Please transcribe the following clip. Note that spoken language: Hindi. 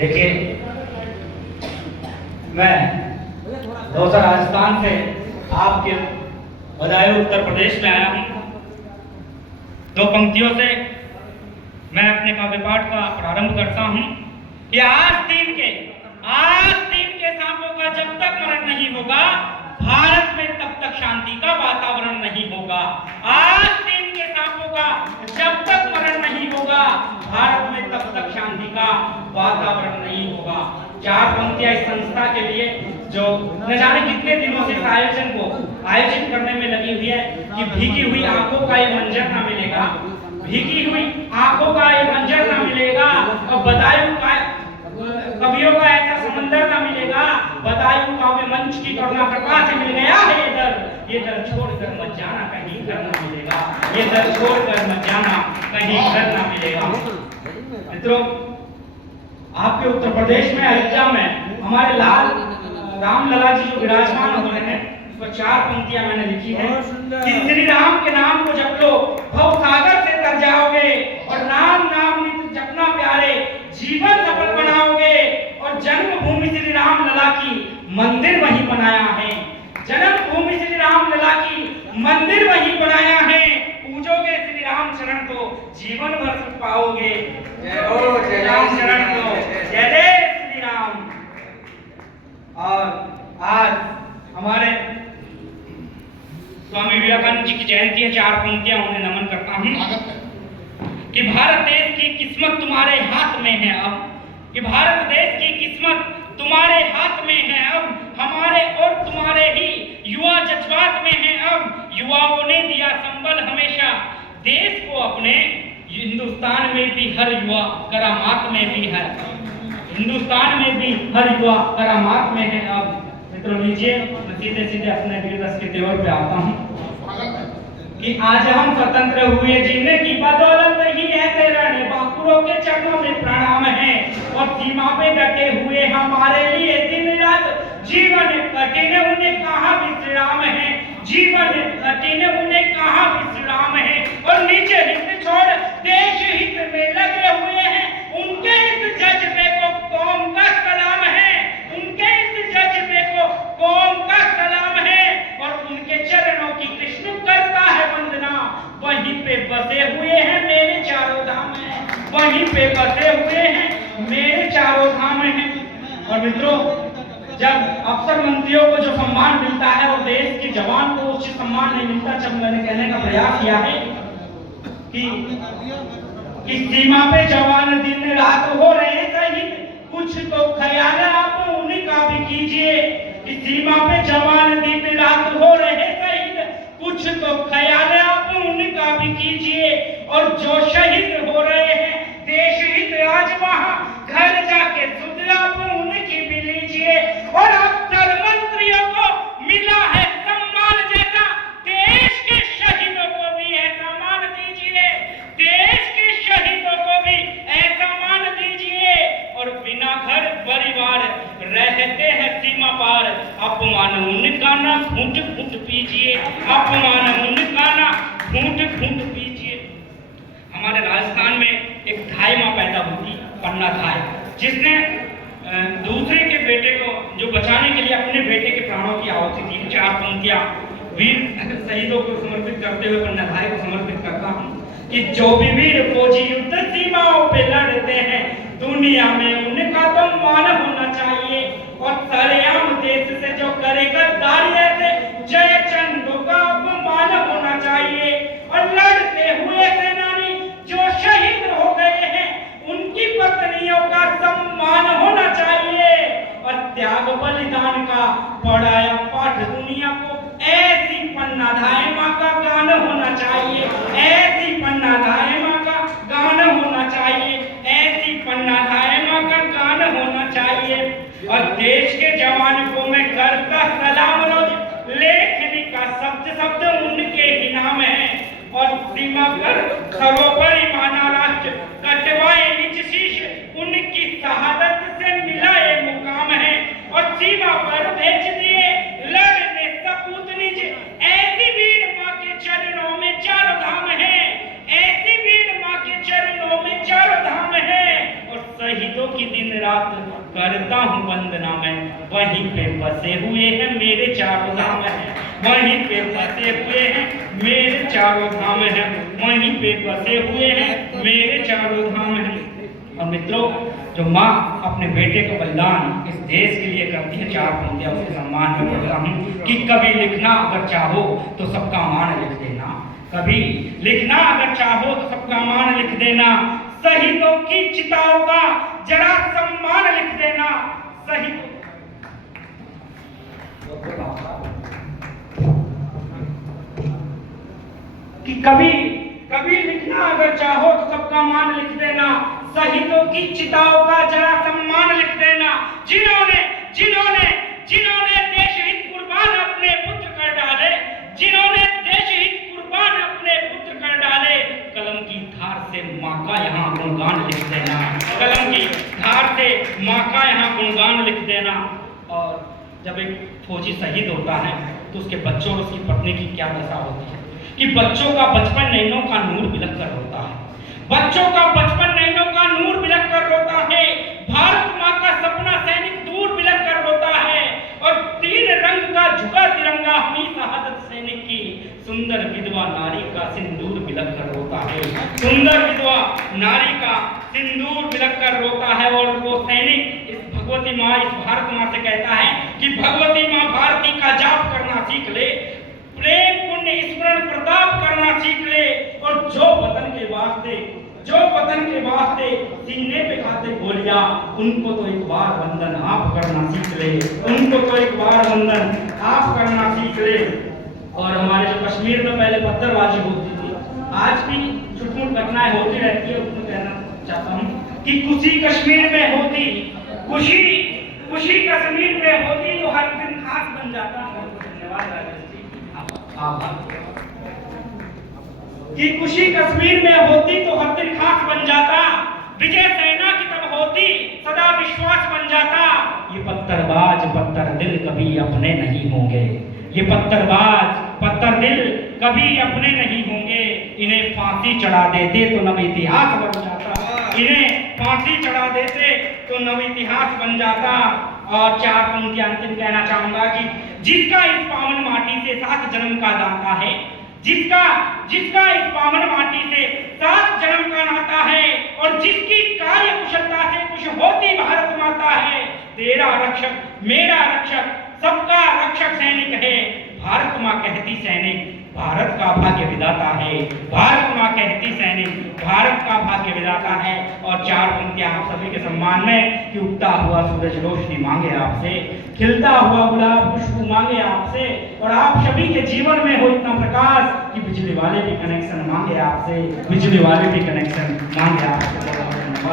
देखिए, मैं दौसा राजस्थान से आपके बदायूं उत्तर प्रदेश में आया हूँ। दो पंक्तियों से मैं अपने काव्य पाठ का प्रारंभ करता हूँ कि आज दिन के सांपों का जब तक मरण नहीं होगा, भारत में तब तक शांति का वातावरण नहीं होगा। आज दिन के सांपों का जब तक मरण नहीं होगा, भारत में तब तक शांति का वातावरण नहीं होगा। चार पंक्तियां इस संस्था के लिए जो न जाने कितने दिनों से इस आयोजन को आयोजित करने में लगी हुई है कि भीगी हुई आंखों का ये मंजर ना मिलेगा, भीगी हुई आंखों का ये मंजर ना मिलेगा, और बदायूं का कवियों का ऐसा समंदर ना मिलेगा। बदायूं काव्य मंच की करुणा कृपा से मिल गया है ये दर छोड़कर मत जाना, कहीं घर ना मिलेगा। ये दर छोड़कर मत जाना, कहीं घर ना मिलेगा। मित्रों, आपके उत्तर प्रदेश में अयोध्या में हमारे लाल राम लला जी जो विराजमान हो रहे हैं, उस पर चार पंक्तियां मैंने लिखी है कि श्री राम के नाम को जप लो, भव सागर से तर जाओगे, और राम नाम नित जपना प्यारे, जीवन सफल बनाओगे। और जन्मभूमि श्री राम लला की मंदिर वहीं बनाया है, जन्मभूमि श्री राम लला की मंदिर वहीं बनाया है। पूजोगे श्री राम शरण तो जीवन भर सुख पाओगे। जय हो जय राम शरण तो जय जय श्री राम। और आज हमारे स्वामी विवेकानंद जी की जयंती है। चार पंक्तियां उन्हें नमन करता हूं कि भारत देश की किस्मत तुम्हारे हाथ में है अब, कि भारत देश की किस्मत तुम्हारे हाथ में है अब, हमारे और तुम्हारे ही युवा जज्बात में है अब। युवाओं ने दिया संबल हमेशा देश को अपने, हिंदुस्तान में भी हर युवा करामात में भी है, हिंदुस्तान में भी हर युवा करामात में है अब। मित्रों, लीजिए मैं सीधे सीधे अपने वीर रस के तेवर पे आता हूँ कि आज हम स्वतंत्र हुए जीने की बदौलत ही है तेरा ने बांकुरों के चरणों में प्रणाम है, और सीमा पे डटे हुए हमारे लिए दिन रात जीवन कठिन उन्हें कहाँ विश्राम है, जीवन कठिन उन्हें कहाँ विश्राम है। और नीचे हित छोड़ देश हित में लगे हुए हैं, उनके इस जज्बे को कौम का सलाम है, उनके इस जज्बे को कौम का सलाम है। और उनके चरणों की कृष्ण करता है वंदना, वहीं पे बसे हुए हैं मेरे चारों धाम है, वहीं पे बसे हुए हैं मेरे चारों धाम है। और मित्रों, जब अफसर मंत्रियों को जो सम्मान मिलता है और देश के जवान को उचित सम्मान नहीं मिलता, जब मैंने कहने का प्रयास किया है कि सीमा पे जवान दिन रात हो रहे शहीद, कुछ तो ख्याल आप उनका भी कीजिए। कि सीमा पे जवान दिन रात हो रहे शहीद, कुछ तो ख्याल आप उनका भी कीजिए। और जो शहीद हो रहे हैं देश हित, आज वहां घर जाके सुध आप उनकी भी लीजिए। और अफसर मंत्रियों को मिला है सम्मान जैसा, देश के शहीदों को भी ऐसा मान दीजिए, देश के शहीदों को भी ऐसा मान दीजिए। और बिना घर परिवार रहते हैं सीमा पार, अपमान उनका ना घूंट घूंट पीजिए, अपमान उनका ना घूंट घूंट पीजिए। हमारे राजस्थान में एक धाई माँ पैदा हुई, पन्ना धाई, जिसने दूसरे के बेटे को जो बचाने के लिए अपने बेटे के प्राणों की आहुति दी। चार पंक्तियां वीर शहीदों को समर्पित करते हुए पन्ना धाई को समर्पित करता हूँ कि जो भी वीर फौजी युद्ध सीमाओं पे लड़ते हैं, दुनिया में उनका तो मान होना चाहिए। और सरेआम देश से जो करे गद्दारी ऐसे, जय चंदो का अपमान होना चाहिए। और लड़ते हुए सेनानी जो शहीद हो गए हैं, उनकी पत्नियों का सम्मान होना चाहिए। और त्याग बलिदान का पढ़ाया पाठ दुनिया को, ऐसी पन्ना धाय माँ का गान होना चाहिए, ऐसी पन्ना धाय माँ का गान होना चाहिए, ऐसी पन्ना धाय माँ का गान होना चाहिए। और देश के जवान को मैं करता सलाम रोज, लेखनी का शब्द शब्द उनके ही नाम है। और सीमा पर खरोपरी माना राष्ट्र कटवाए निज शीश, उनकी शहादत से मिला ये मुकाम है। और सीमा पर भेज दिए लड़ने सपूत निज, ऐसी वीर माँ के चरणों में चारों धाम है, ऐसी वीर माँ के चरणों में चारों धाम है। और शहीदों की दिन रात करता हूँ वंदना मैं। वहीं पे बसे हुए हैं मेरे चारों धाम हैं, वहीं पे बसे हुए हैं मेरे चारों धाम हैं, वहीं पे बसे हुए हैं मेरे चारों धाम हैं। और मित्रों, जो माँ अपने बेटे का बलिदान इस देश के लिए करती है, चार पंक्तियां उसके सम्मान में पढ़ रहा हूँ कि कभी लिखना अगर चाहो तो सबका मान लिख देना, कभी लिखना अगर चाहो तो सबका मान लिख देना, शहीदों की चिताओं का जरा सम्मान लिख देना, शहीदों कि कभी लिखना अगर चाहो तो सबका मान लिख देना, शहीदों की चिताओं का जरा सम्मान लिख देना, जिन्होंने जिन्होंने जिन्होंने देश हित कुर्बान अपने पुत्र कर डाले, जिन्होंने देश हित कुर्बान अपने पुत्र कर डाले, कलम की धार से माँ का यहाँ गुणगान लिख देना, कलम की धार से माँ का यहाँ गुणगान लिख देना। और जब एक फौजी शहीद होता है तो उसके बच्चों और उसकी पत्नी की क्या दशा होती है कि बच्चों का बचपन नैनों का नूर बिलख कर रोता है, बच्चों का बचपन नैनों का नूर बिलख कर रोता है, भारत माँ का सपना सैनिक दूर बिलख कर रोता है, और तीन रंग का झुका तिरंगा हुई शहादत सैनिक की सुंदर विधवा नारी का सिंदूर बिलख कर रोता है, सुंदर विधवा नारी का सिंदूर बिलख कर रोता है। और वो सैनिक इस भगवती माँ, इस भारत माँ से कहता है कि भगवती माँ भारती का जाप करना सीख ले, प्रेम पुण्य स्मरण प्रताप करना सीख ले, और जो वतन के वास्ते सीने पे खाते गोलियां, उनको तो एक बार वंदन आप करना सीख ले, उनको तो एक बार वंदन आप करना सीख ले। और हमारे जो कश्मीर में पहले पत्थरबाजी होती थी, आज भी छुटमुट घटनाएं होती रहती है, उसमें कहना चाहता हूँ कि खुशी कश्मीर में होती, खुशी कश्मीर में होती तो हर दिन खास बन जाता। धन्यवाद कि खुशी कश्मीर में होती तो हर दिन खास बन जाता, विजय सेना की तब होती सदा विश्वास बन जाता। ये पत्थरबाज पत्थर दिल कभी अपने नहीं होंगे, ये पत्थरबाज पत्थर दिल कभी अपने नहीं होंगे, इन्हें फांसी चढ़ा देते तो नव इतिहास बन जाता, इन्हें फांसी चढ़ा देते तो नव इतिहास बन जाता। और चार पंक्तियां अंतिम कहना चाहूंगा कि जिसका इस पावन माटी से 7 जन्म का दाता है, जिसका इस पावन माटी से 7 जन्म का नाता है, और जिसकी कार्य कुशलता से कुछ होती भारत माता है, तेरा रक्षक मेरा रक्षक सबका रक्षक सैनिक है। भारत माँ कहती सैनिक भारत का भाग्य विधाता है, भारत माँ कहती सैनिक भारत का भाग्य विधाता है। और चार पंक्तियां आप सभी के सम्मान में कि उगता हुआ सूरज रोशनी मांगे आपसे, खिलता हुआ गुलाब खुशबू मांगे आपसे, और आप सभी के जीवन में हो इतना प्रकाश कि बिजली वाले भी कनेक्शन मांगे आपसे, बिजली वाले भी कनेक्शन मांगे आपसे।